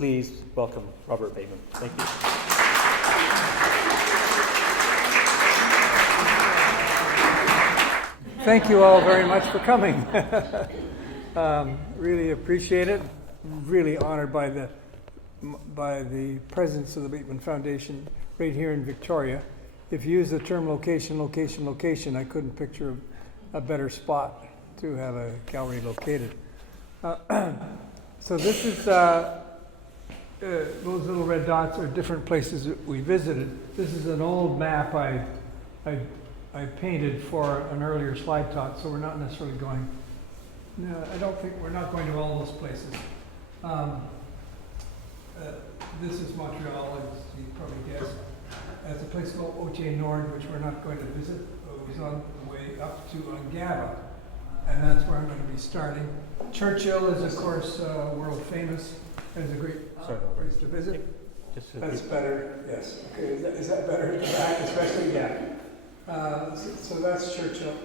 please welcome Robert Bateman. Thank you. Thank you all very much for coming. Really appreciate it. Really honored by the presence of the Bateman Foundation right here in Victoria. If you use the term location, I couldn't picture a better spot to have a gallery located. So this is those little red dots are different places that we visited. This is an old map I painted for an earlier slide talk, so we're not necessarily going. No, I don't think we're not going to all those places. This is Montreal, as you probably guessed. There's a place called Otier Nord, which we're not going to visit. It was on the way up to Ungava, and that's where I'm going to be starting. Churchill is, of course, world famous. It's a great place to visit. That's better, yes. Okay, is that better at the back, especially? Yeah. So that's Churchill.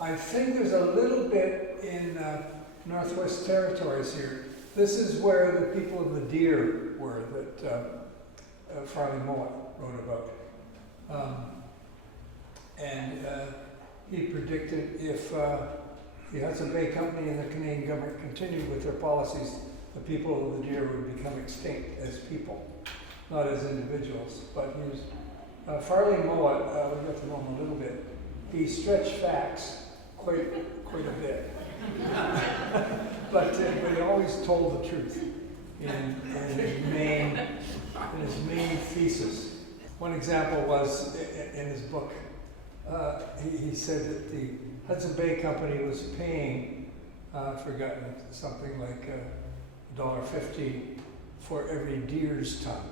I think there's a little bit in Northwest Territories here. This is where the people of the deer were that Farley Mowat wrote about. And he predicted if the Hudson Bay Company and the Canadian government continued with their policies, the people of the deer would become extinct as people, not as individuals. But he was Farley Mowat, we got to know him a little bit. He stretched facts quite a bit, but he always told the truth in his main thesis. One example was in his book. He said that the Hudson Bay Company was paying, I've forgotten, something like $1.50 for every deer's tongue.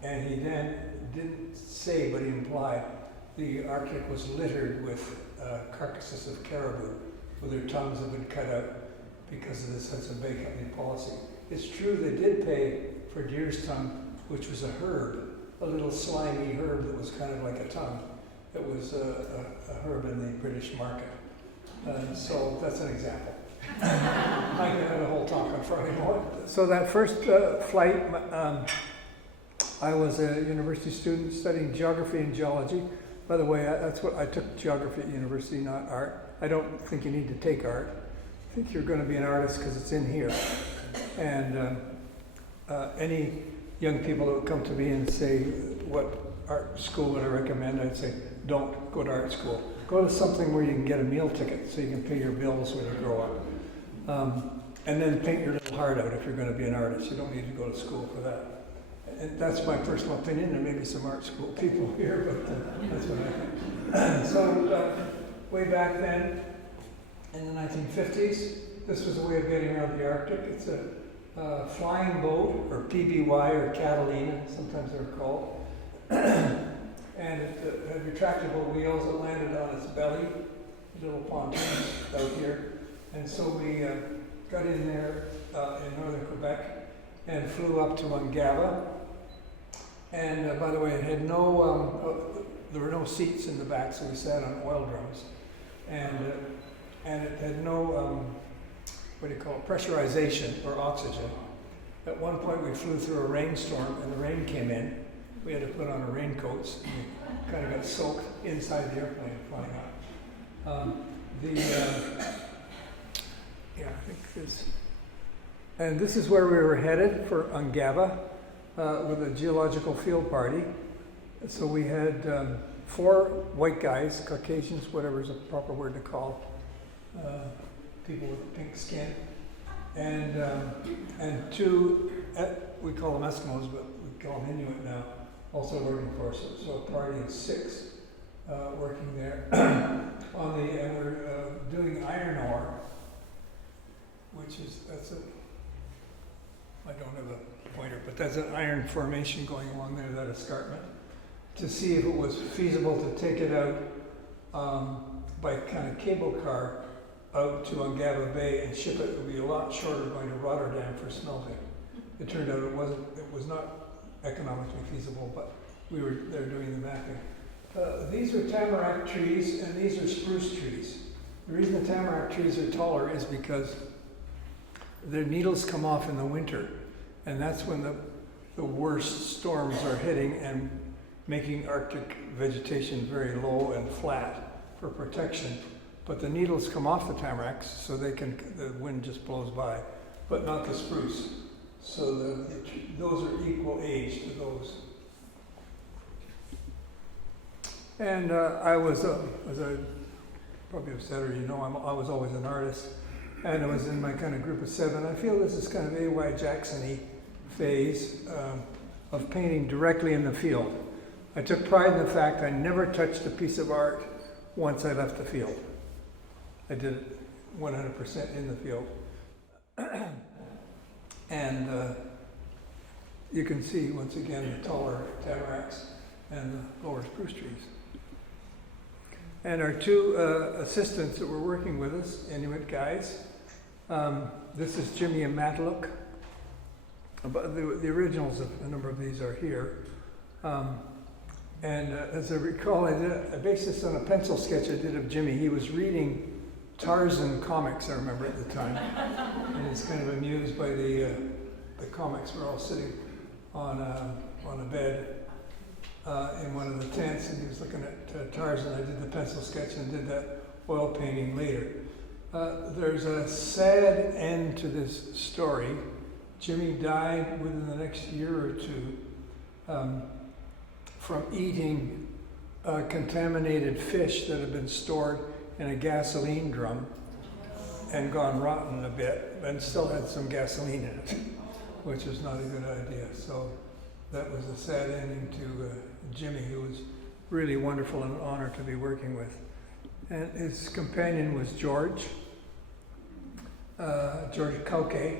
And he then didn't say, but he implied, the Arctic was littered with carcasses of caribou with their tongues had been cut out because of this Hudson Bay Company policy. It's true they did pay for deer's tongue, which was a herb, a little slimy herb that was kind of like a tongue. It was a herb in the British market. So that's an example. I could have a whole talk on Friday morning. So that first flight, I was a university student studying geography and geology. By the way, that's what I took, geography at university, not art. I don't think you need to take art. I think you're going to be an artist because it's in here. And any young people that would come to me and say, what art school would I recommend? I'd say, don't go to art school. Go to something where you can get a meal ticket so you can pay your bills when you grow up. And then paint your little heart out if you're going to be an artist. You don't need to go to school for that. And that's my personal opinion. There may be some art school people here, but that's what I think. So way back then, in the 1950s, this was a way of getting around the Arctic. It's a flying boat, or PBY, or Catalina, sometimes they're called. And it had retractable wheels that landed on its belly, little pontoons out here. And so we got in there in northern Quebec and flew up to Ungava. And by the way, it had there were no seats in the back, so we sat on oil drums. And it had no, pressurization or oxygen. At one point we flew through a rainstorm and the rain came in. We had to put on our raincoats. And we kind of got soaked inside the airplane flying out. I think this. And this is where we were headed for Ungava with a geological field party. So we had 4 white guys, Caucasians, whatever is a proper word to call people with pink skin, and 2, we call them Eskimos, but we call them Inuit now, also working for us. So a party of 6 working there. And we're doing iron ore, which is, I don't have a pointer, but that's an iron formation going along there, that escarpment, to see if it was feasible to take it out by kind of cable car out to Ungava Bay and ship it. It would be a lot shorter going to Rotterdam for smelting. It turned out it was not economically feasible, but we were there doing the mapping. These are tamarack trees and these are spruce trees. The reason the tamarack trees are taller is because their needles come off in the winter, and that's when the worst storms are hitting and making Arctic vegetation very low and flat for protection. But the needles come off the tamaracks, so the wind just blows by, but not the spruce. So those are equal age to those. And I was, as I probably have said, or you know, I was always an artist, and I was in my kind of group of 7. I feel this is kind of A.Y. Jackson-y phase of painting directly in the field. I took pride in the fact I never touched a piece of art once I left the field. I did it 100% in the field. And you can see, once again, the taller tamaracks and the lower spruce trees. And our 2 assistants that were working with us, Inuit guys, this is Jimmy and Matlook. The originals of a number of these are here. And as I recall, I based this on a pencil sketch I did of Jimmy. He was reading Tarzan comics, I remember at the time. And he's kind of amused by the comics. We're all sitting on a bed in one of the tents, and he was looking at Tarzan. I did the pencil sketch and did that oil painting later. There's a sad end to this story. Jimmy died within the next year or 2 from eating contaminated fish that had been stored in a gasoline drum and gone rotten a bit, and still had some gasoline in it, which was not a good idea. So that was a sad ending to Jimmy, who was really wonderful and an honor to be working with. And his companion was George Inculcate,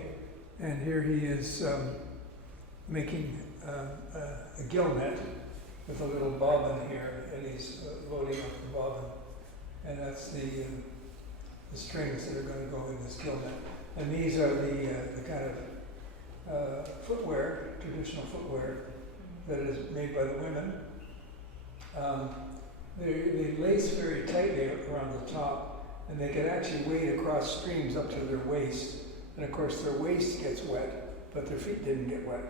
and here he is making a gill net with a little bobbin here, and he's loading up the bobbin. And that's the strings that are going to go in this gill net. And these are the kind of footwear, traditional footwear, that is made by the women. They lace very tightly around the top, and they can actually wade across streams up to their waist. And of course their waist gets wet, but their feet didn't get wet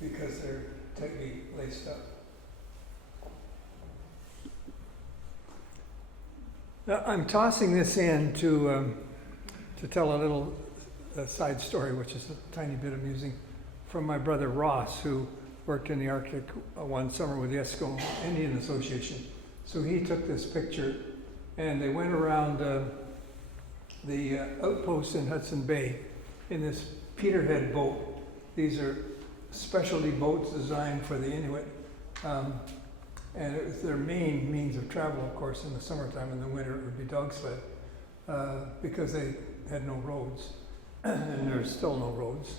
because they're tightly laced up. Now, I'm tossing this in to tell a little side story, which is a tiny bit amusing, from my brother Ross, who worked in the Arctic one summer with the Eskimo Indian Association. So he took this picture, and they went around the outpost in Hudson Bay in this Peterhead boat. These are specialty boats designed for the Inuit. And it was their main means of travel, of course, in the summertime. In the winter, it would be dog sled, because they had no roads, and there's still no roads.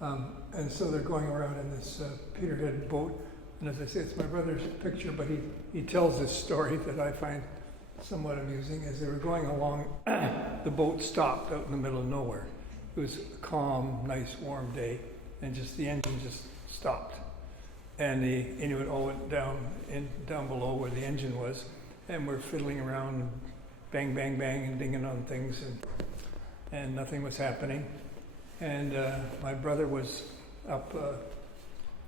And so they're going around in this Peterhead boat. And as I say, it's my brother's picture, but he tells this story that I find somewhat amusing. As they were going along, the boat stopped out in the middle of nowhere. It was a calm, nice, warm day, and just the engine just stopped. And the Inuit all went down below where the engine was, and we're fiddling around, bang, bang, bang, and dinging on things, and nothing was happening. And my brother was up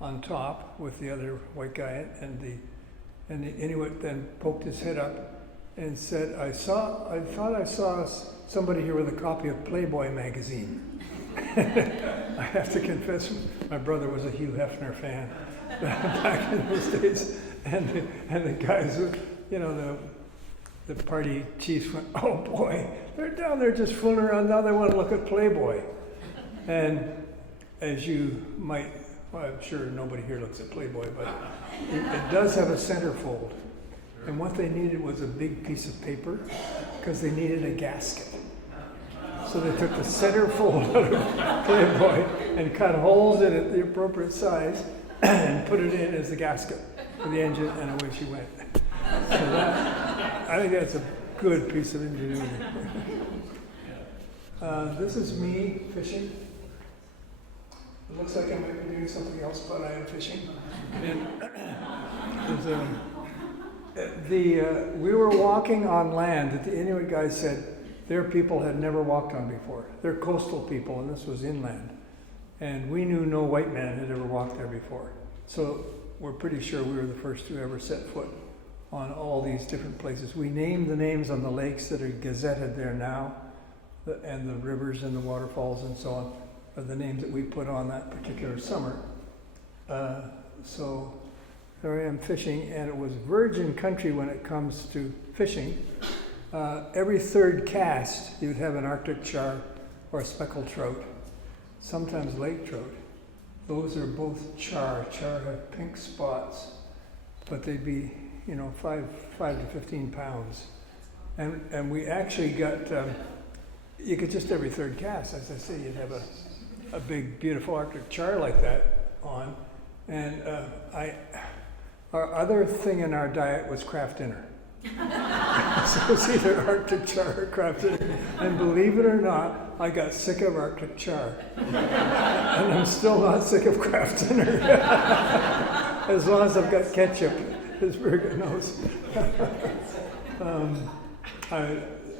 on top with the other white guy, and the Inuit then poked his head up and said, I thought I saw somebody here with a copy of Playboy magazine. I have to confess, my brother was a Hugh Hefner fan back in those days, and the guys, the party chiefs went, oh boy, they're down there just fooling around, now they want to look at Playboy. And as you might, well, I'm sure nobody here looks at Playboy, but it does have a centerfold. And what they needed was a big piece of paper, because they needed a gasket. So they took the centerfold out of Playboy and cut holes in it the appropriate size and put it in as the gasket for the engine, and away she went. So I think that's a good piece of ingenuity. This is me fishing. It looks like I might be doing something else, but I am fishing. And we were walking on land that the Inuit guys said their people had never walked on before. They're coastal people, and this was inland. And we knew no white man had ever walked there before. So we're pretty sure we were the first to ever set foot on all these different places. We named the names on the lakes that are gazetted there now, and the rivers and the waterfalls and so on, are the names that we put on that particular summer. So there I am fishing, and it was virgin country when it comes to fishing. Every third cast, you'd have an Arctic char or a speckled trout, sometimes lake trout. Those are both char. Char have pink spots, but they'd be, 5 to 15 pounds. And we actually got, you could just every third cast, as I say, you'd have a big, beautiful Arctic char like that on. And our other thing in our diet was Kraft dinner. So it was either Arctic char or Kraft dinner. And believe it or not, I got sick of Arctic char. And I'm still not sick of Kraft dinner. As long as I've got ketchup, as Birgit knows.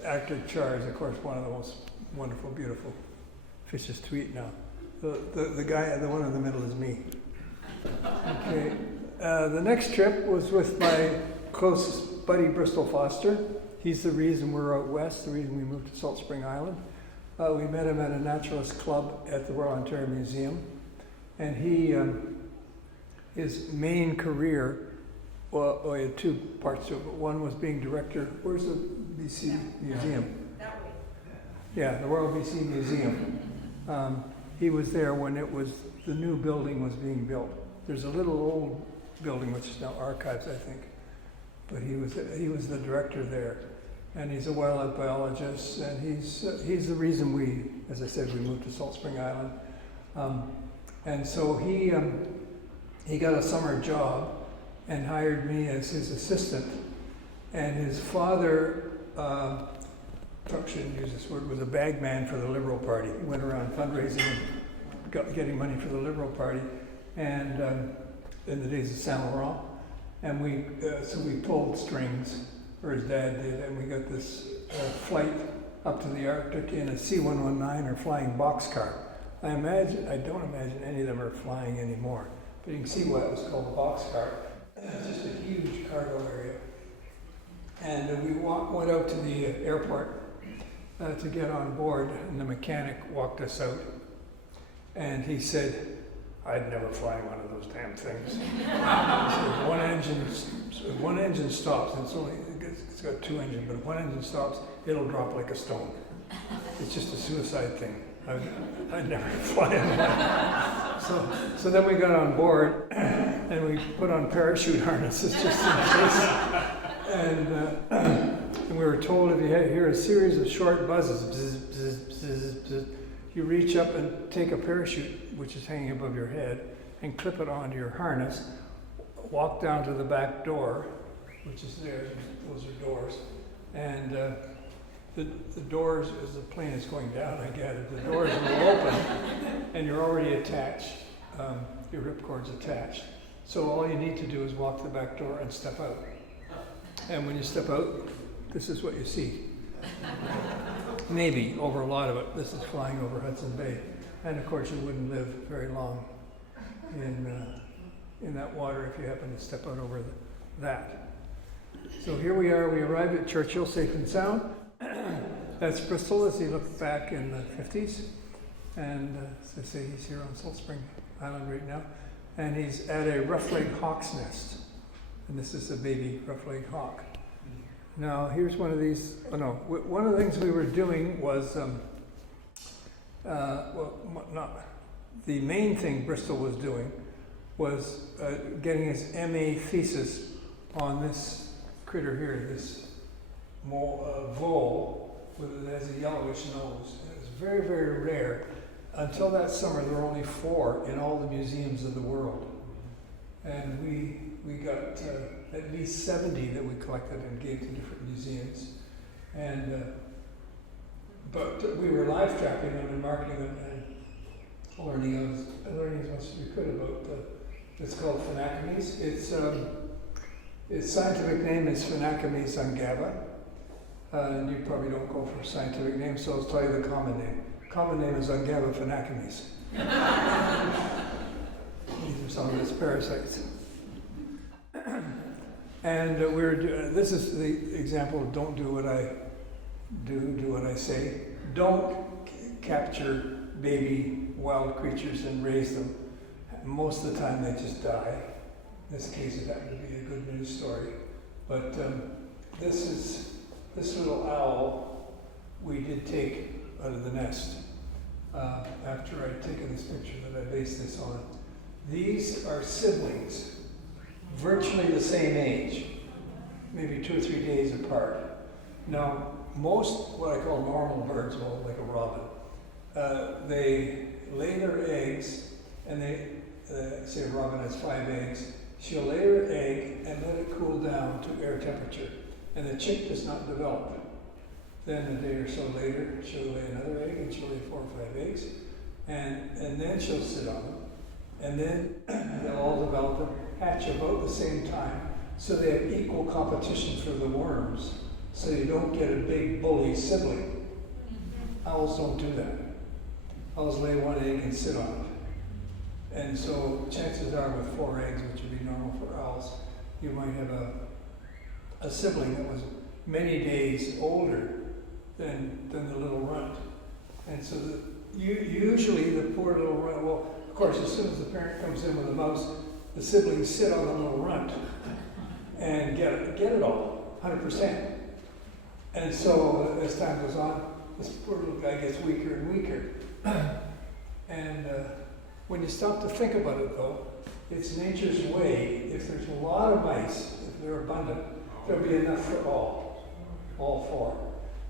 Arctic char is, of course, one of the most wonderful, beautiful fishes to eat now. The guy, the one in the middle is me. Okay. The next trip was with my close buddy, Bristol Foster. He's the reason we're out west, the reason we moved to Salt Spring Island. We met him at a naturalist club at the Royal Ontario Museum. And his main career, well, he had two parts to it, but one was being director. Where's the BC Museum? That way. Yeah, the Royal BC Museum. He was there when the new building was being built. There's a little old building which is now archives, I think. But he was the director there, and he's a wildlife biologist, and he's the reason we, as I said, we moved to Salt Spring Island. And so he got a summer job and hired me as his assistant. And his father, probably shouldn't use this word, was a bagman for the Liberal Party. He went around fundraising and getting money for the Liberal Party, and in the days of Saint Laurent. And so we pulled strings, or his dad did, and we got this flight up to the Arctic in a C-119 or flying boxcar. I don't imagine any of them are flying anymore, but you can see why it was called a boxcar. It's just a huge cargo area. And we went out to the airport to get on board, and the mechanic walked us out. And he said, "I'd never fly one of those damn things." He said, if one engine stops, and it's got two engines, but if one engine stops, it'll drop like a stone. It's just a suicide thing. I'd never fly one. So then we got on board, and we put on parachute harnesses just in case. And we were told if you hear a series of short buzzes, bzz, bzz, bzz, bzz, you reach up and take a parachute, which is hanging above your head, and clip it onto your harness, walk down to the back door, which is there, those are doors, and the doors, as the plane is going down, I gather, the doors will open, and you're already attached, your ripcord's attached. So all you need to do is walk to the back door and step out. And when you step out, this is what you see. Maybe over a lot of it. This is flying over Hudson Bay. And of course you wouldn't live very long in that water if you happen to step out over that. So here we are, we arrived at Churchill, safe and sound. That's Bristol as he looked back in the 50s. And as I say, he's here on Salt Spring Island right now. And he's at a rough-legged hawk's nest. And this is a baby rough-legged hawk. Now, here's one of these, one of the things we were doing was, the main thing Bristol was doing was getting his MA thesis on this critter here, this vole that has a yellowish nose. It was very, very rare. Until that summer, there were only 4 in all the museums of the world. And we got at least 70 that we collected and gave to different museums. And but we were live trapping them and marking them and learning as much as we could about it's called Anatomies. Its scientific name is Anatomies ungava. And you probably don't go for scientific names, so I'll tell you the common name. Common name is Anatomies. These are some of its parasites. And this is the example of don't do what I do what I say. Don't capture baby wild creatures and raise them. Most of the time they just die. In this case, it happened to be a good news story. But this little owl we did take out of the nest after I'd taken this picture that I based this on. These are siblings, virtually the same age, maybe 2 or 3 days apart. Now, most what I call normal birds, well, like a robin, they lay their eggs, and say a robin has 5 eggs. She'll lay her egg and let it cool down to air temperature, and the chick does not develop. Then a day or so later, she'll lay another egg, and she'll lay 4 or 5 eggs, and then she'll sit on them, and then they'll all develop and hatch about the same time, so they have equal competition for the worms, so you don't get a big bully sibling. Owls don't do that. Owls lay 1 egg and sit on it. And so chances are with 4 eggs, which would be normal for owls, you might have a sibling that was many days older than the little runt. And so usually the poor little runt, well, of course, as soon as the parent comes in with a mouse, the siblings sit on the little runt and get it all, 100%. And so as time goes on, this poor little guy gets weaker and weaker. And when you stop to think about it, though, it's nature's way. If there's a lot of mice, if they're abundant, there'll be enough for all 4.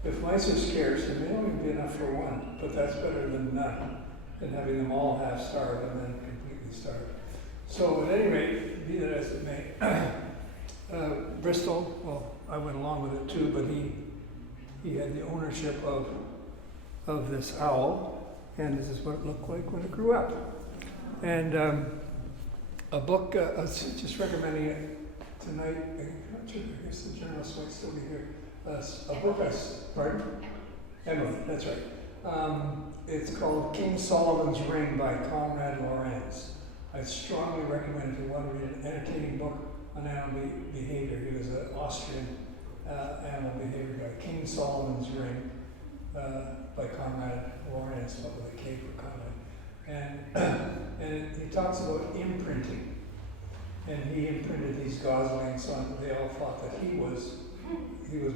If mice are scarce, there may only be enough for 1, but that's better than none, than having them all half starved and then completely starved. So at any rate, be that as it may, Bristol, well, I went along with it too, but he had the ownership of this owl, and this is what it looked like when it grew up. And a book, just recommending it tonight, I'm not sure, I guess the journalist might still be here. A book pardon? Emily, that's right. It's called King Solomon's Ring by Conrad Lorenz. I strongly recommend if you want to read an entertaining book on animal behavior. He was an Austrian animal behavior guy. King Solomon's Ring by Conrad Lorenz, with a K for Conrad. And he talks about imprinting. And he imprinted these goslings on, they all thought that he was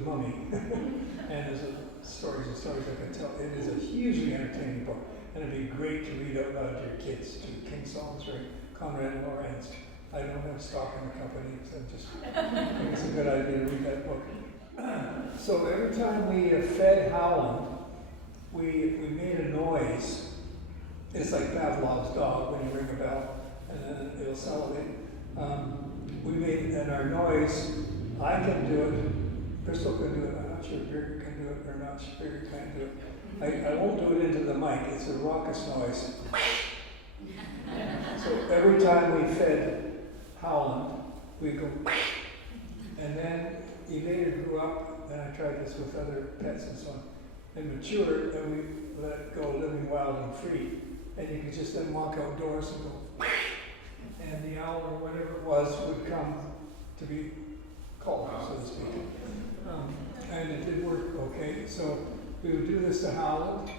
Mummy. And there's stories and stories I can tell. It is a hugely entertaining book. And it'd be great to read out loud to your kids too. King Solomon's Ring, Conrad Lorenz. I don't have stock in the company, so I think it's a good idea to read that book. So every time we fed Howland, we made a noise. It's like Pavlov's dog when you ring a bell and then it'll salivate. And our noise, I can do it, Bristol can do it, I'm not sure if Birgit can do it or not, Birgit can't do it. I won't do it into the mic, it's a raucous noise. So every time we fed Howland, we go, and then he later grew up, and I tried this with other pets and so on, and matured, and we let it go living wild and free. And you could just then walk outdoors and go, and the owl or whatever it was would come to be called, so to speak. And it did work okay. So we would do this to Howland.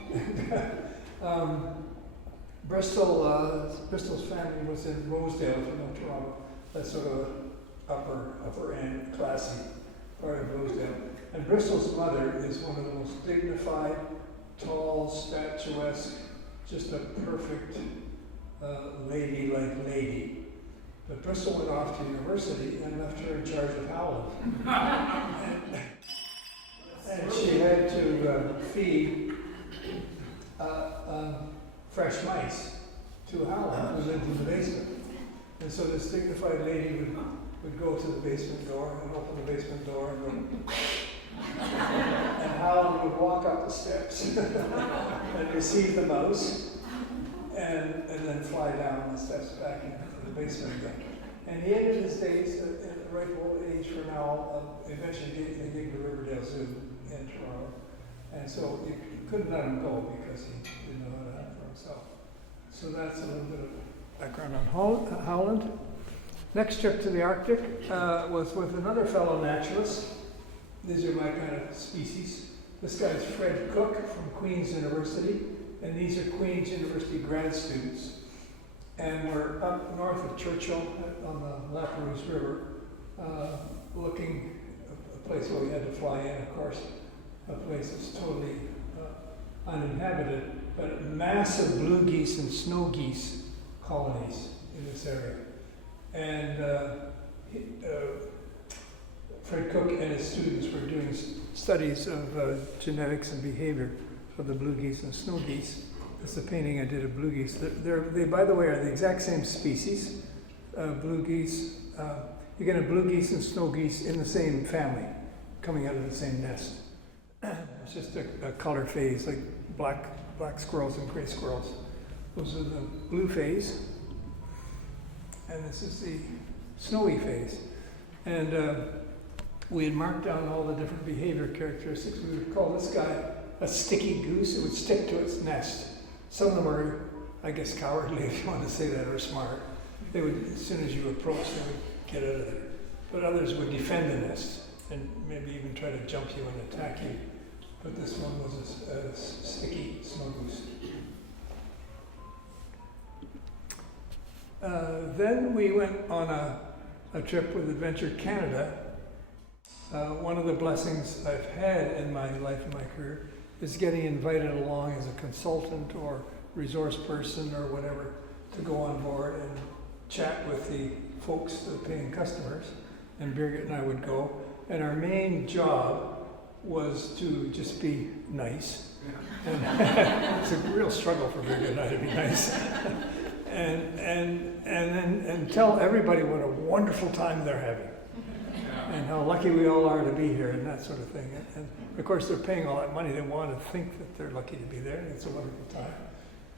Bristol's family was in Rosedale, if you know Toronto. That's sort of upper end, classy part of Rosedale. And Bristol's mother is one of the most dignified, tall, statuesque, just a perfect lady. But Bristol went off to university and left her in charge of Howland. and she had to feed fresh mice to Howland, who lived in the basement. And so this dignified lady would go to the basement door and open the basement door and go, and Howland would walk up the steps and receive the mouse and then fly down the steps back into the basement again. And he ended his days at the ripe old age for now, eventually they dig the Riverdale Zoo in Toronto. And so you couldn't let him go because he didn't know how to hunt for himself. So that's a little bit of background on Howland. Next trip to the Arctic was with another fellow naturalist. These are my kind of species. This guy's Fred Cook from Queen's University, and these are Queen's University grad students. And we're up north of Churchill on the Lapérouse River, looking a place where we had to fly in, of course, a place that's totally uninhabited, but massive blue geese and snow geese colonies in this area. And Fred Cook and his students were doing studies of genetics and behavior of the blue geese and snow geese. This is a painting I did of blue geese. They, by the way, are the exact same species. Blue geese, you can have blue geese and snow geese in the same family, coming out of the same nest. It's just a color phase, like black squirrels and gray squirrels. Those are the blue phase, and this is the snowy phase. And we had marked down all the different behavior characteristics. We would call this guy a sticky goose. It would stick to its nest. Some of them are, I guess, cowardly, if you want to say that, or smart. They would, as soon as you approach, they would get out of there. But others would defend the nest and maybe even try to jump you and attack you. But this one was a sticky snow goose. Then we went on a trip with Adventure Canada. One of the blessings I've had in my life and my career is getting invited along as a consultant or resource person or whatever to go on board and chat with the folks, the paying customers. And Birgit and I would go. And our main job was to just be nice. And it's a real struggle for Birgit and I to be nice. and tell everybody what a wonderful time they're having. And how lucky we all are to be here and that sort of thing. And of course they're paying all that money. They want to think that they're lucky to be there, and it's a wonderful time.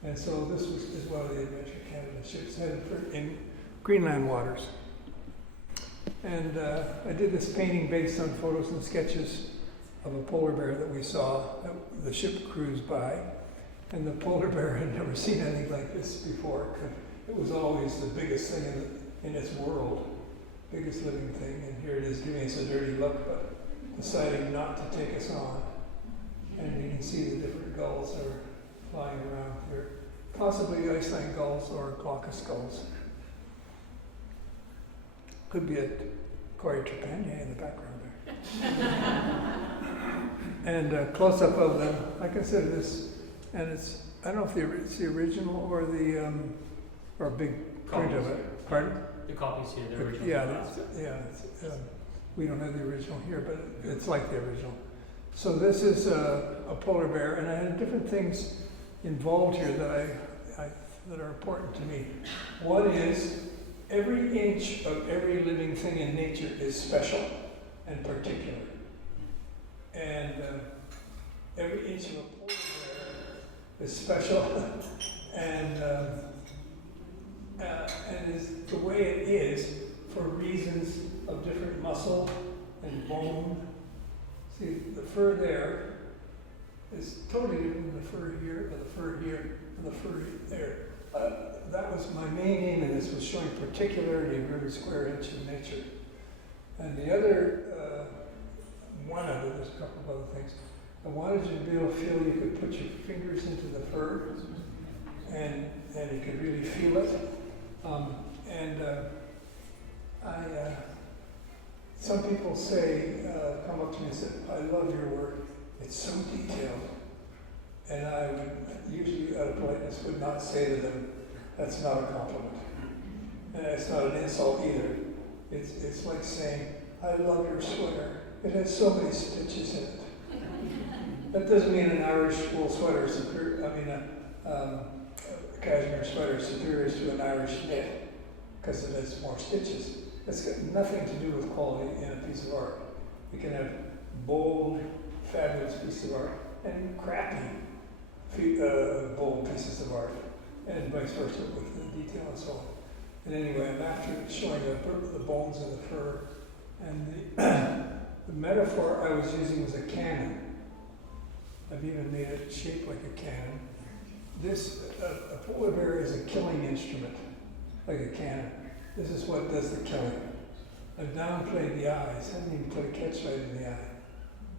And so this is one of the Adventure Canada ships headed for in Greenland waters. And I did this painting based on photos and sketches of a polar bear that we saw that the ship cruised by. And the polar bear had never seen anything like this before. It was always the biggest thing in its world. Biggest living thing, and here it is giving us a dirty look, but deciding not to take us on. And you can see the different gulls that are flying around here. Possibly Iceland gulls or glaucous gulls. Could be a Corey Trepanier in the background there. And a close-up of them. I consider this, and it's, I don't know if it's the original or the, or a big print of it. Pardon? The copies here, the original. Yeah, we don't have the original here, but it's like the original. So this is a polar bear, and I had different things involved here that are important to me. One is every inch of every living thing in nature is special and particular, and every inch of a polar bear is special and is the way it is for reasons of different muscle and bone. See, the fur there is totally different than the fur here, or the fur here, and the fur there. That was my main aim in this, was showing particularity of every square inch of nature. And the other, one of it, there's a couple of other things. I wanted you to be able to feel you could put your fingers into the fur, and you could really feel it. Some people say, come up to me and say, I love your work, it's so detailed. And I would usually, out of politeness, would not say to them, that's not a compliment. And it's not an insult either. It's like saying, I love your sweater, it has so many stitches in it. That doesn't mean an Irish wool sweater is superior, a cashmere sweater is superior to an Irish knit because it has more stitches. It's got nothing to do with quality in a piece of art. You can have bold, fabulous pieces of art and crappy, bold pieces of art, and vice versa with the detail and so on. And anyway, I'm after showing the bones of the fur and The metaphor I was using was a cannon. I've even made it shaped like a cannon. This, a polar bear is a killing instrument, like a cannon. This is what does the killing. I've downplayed the eyes, haven't even put a catch light in the eye.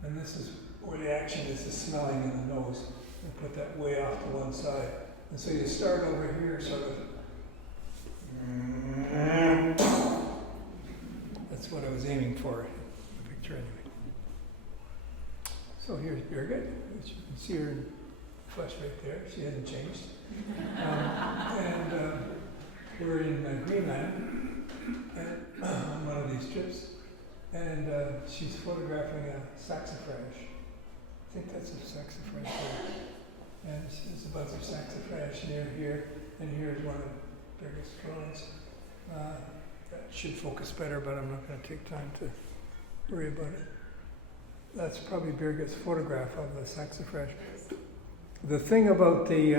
And this is where the action is the smelling in the nose. And put that way off to one side. And so you start over here, sort of. That's what I was aiming for, the picture anyway. So here's Birgit. As you can see her in flesh right there. She hasn't changed. We're in Greenland on one of these trips. And she's photographing a saxifrage. I think that's a saxifrage there. And there's a bunch of saxifrage near here, and here's one of the biggest drawings. That should focus better, but I'm not going to take time to worry about it. That's probably Birgit's photograph of the saxifrage. The thing about the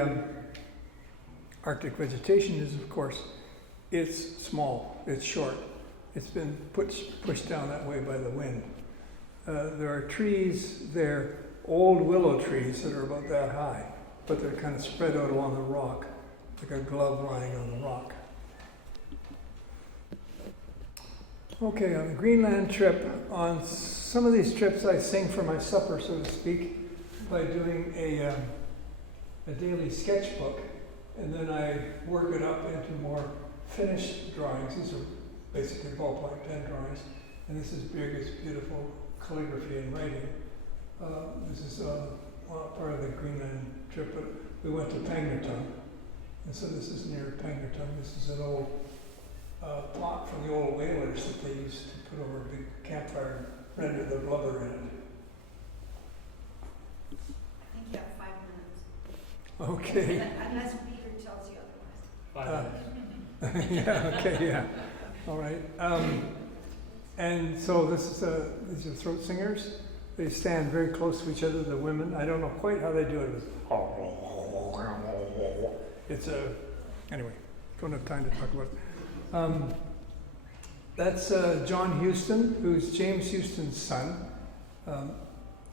Arctic vegetation is, of course, it's small, it's short. It's been pushed down that way by the wind. There are trees, they're old willow trees that are about that high, but they're kind of spread out along the rock, like a glove lying on the rock. Okay, on the Greenland trip, on some of these trips I sing for my supper, so to speak, by doing a daily sketchbook, and then I work it up into more finished drawings. These are basically ballpoint pen drawings, and this is Birgit's beautiful calligraphy and writing. This is part of the Greenland trip, but we went to Pangnirtung, and so this is near Pangnirtung. This is an old plot from the old whalers that they used to put over a big campfire and render the blubber in it. I think you have 5 minutes. Okay. Unless Peter tells you otherwise. 5 minutes. Yeah, okay, yeah. All right. And so these are throat singers. They stand very close to each other, the women. I don't know quite how they do it. It's anyway, don't have time to talk about it. That's John Huston, who's James Huston's son.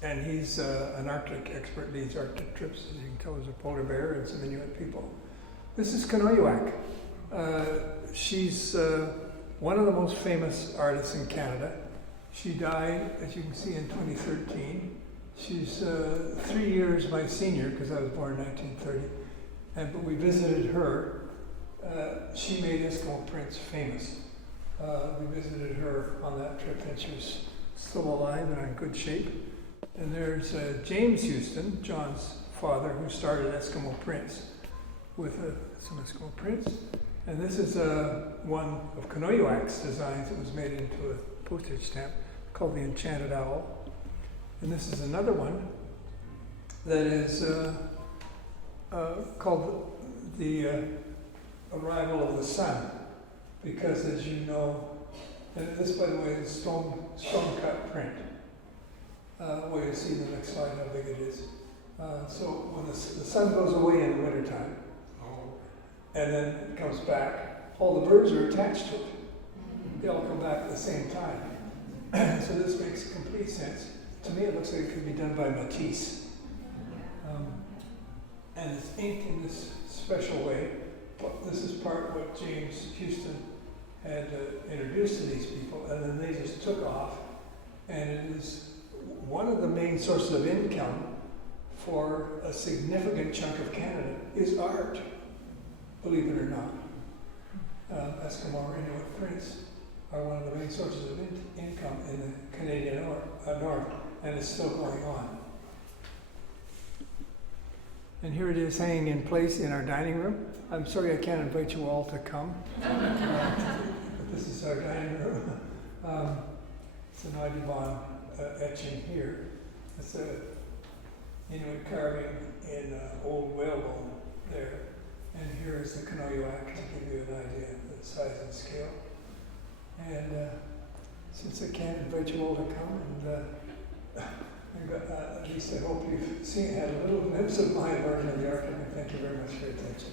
And he's an Arctic expert, leads Arctic trips. As you can tell, there's a polar bear and some Inuit people. This is Kanoyuak. She's one of the most famous artists in Canada. She died, as you can see, in 2013. She's 3 years my senior, because I was born in 1930. But we visited her. She made Eskimo prints famous. We visited her on that trip, and she was still alive and in good shape. And there's James Huston, John's father, who started Eskimo prints with some Eskimo prints. And this is one of Kanoyuak's designs that was made into a postage stamp called the Enchanted Owl. And this is another one that is called the Arrival of the Sun, because as you know, and this, by the way, is stone cut print. Where you see the next slide how big it is. So when the sun goes away in the wintertime, and then it comes back, all the birds are attached to it. They all come back at the same time. So this makes complete sense. To me, it looks like it could be done by Matisse. And it's inked in this special way. This is part of what James Huston had introduced to these people, and then they just took off. And it is one of the main sources of income for a significant chunk of Canada is art, believe it or not. Eskimo or Inuit prints are one of the main sources of income in the Canadian north, and it's still going on. And here it is hanging in place in our dining room. I'm sorry I can't invite you all to come, but this is our dining room. It's an Audubon etching here. It's a Inuit carving in old whalebone there. And here is the Kanoyuak to give you an idea of the size and scale. And since I can't invite you all to come, and at least I hope you've had a little glimpse of my version of the Arctic, and thank you very much for your attention.